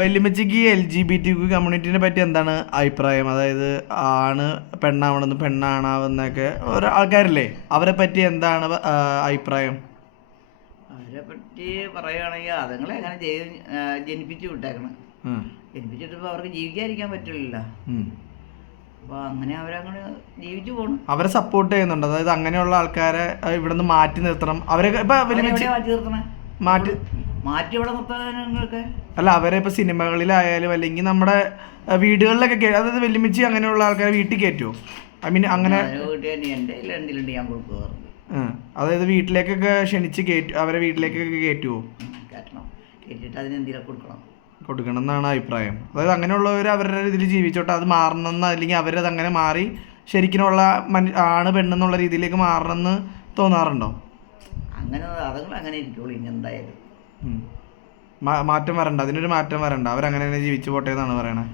വല്യമ്മച്ചിക്ക് LGBT കമ്മ്യൂണിറ്റിനെ പറ്റി എന്താണ് അഭിപ്രായം? അതായത് ആണ് പെണ്ണാവണമെന്ന് പെണ്ണാണാവുന്നൊക്കെ ഓരോ ആൾക്കാരില്ലേ, അവരെ പറ്റി എന്താണ് അഭിപ്രായം? അവരെ പറ്റി പറയുകയാണെങ്കിൽ അതുങ്ങളെ അങ്ങനെ ജനിപ്പിച്ച് വിട്ടേക്കണം. ജനിപ്പിച്ചിട്ടിപ്പോൾ അവർക്ക് ജീവിക്കാതിരിക്കാൻ പറ്റില്ലല്ലോ. അപ്പോൾ അങ്ങനെ അവരങ്ങനെ ജീവിച്ചു പോകണം. അവരെ സപ്പോർട്ട് ചെയ്യുന്നുണ്ട്, അതായത് അങ്ങനെയുള്ള ആൾക്കാരെ ഇവിടെ നിന്ന് മാറ്റി നിർത്തണം. അവരെ ഇപ്പൊ മാറ്റി നിർത്തണേ, മാറ്റി ഇവിടെ നിർത്താനൊക്കെ അല്ല, അവരെ ഇപ്പൊ സിനിമകളിലായാലും അല്ലെങ്കിൽ നമ്മുടെ വീടുകളിലൊക്കെ അതായത് വെല്ലുമിച്ചി അങ്ങനെയുള്ള ആൾക്കാരെ വീട്ടിൽ കയറ്റുമോ? ഐ മീൻ അങ്ങനെ ഞാൻ കൊടുക്കാറുണ്ട്. അതായത് വീട്ടിലേക്കൊക്കെ ക്ഷണിച്ച് അവരെ വീട്ടിലേക്കൊക്കെ കയറ്റുമോ? കേട്ടിട്ട് അതിനെന്തെങ്കിലും കൊടുക്കണം എന്നാണ് അഭിപ്രായം. അതായത് അങ്ങനെയുള്ളവർ അവരുടെ ഇതിൽ ജീവിച്ചോട്ടെ, അത് മാറണമെന്ന് അല്ലെങ്കിൽ അവരത് അങ്ങനെ മാറി ശരിക്കുമുള്ള ആണ് പെണ്ണെന്നുള്ള രീതിയിലേക്ക് മാറണമെന്ന് തോന്നാറുണ്ടോ? അങ്ങനെ അതുങ്ങൾ അങ്ങനെ ഇരിക്കുള്ളൂ. ഇനി എന്തായാലും മാറ്റം വരണ്ട, അതിനൊരു മാറ്റം വരണ്ട, അവരങ്ങനെ തന്നെ ജീവിച്ചു പോട്ടെ എന്നാണ് പറയണത്.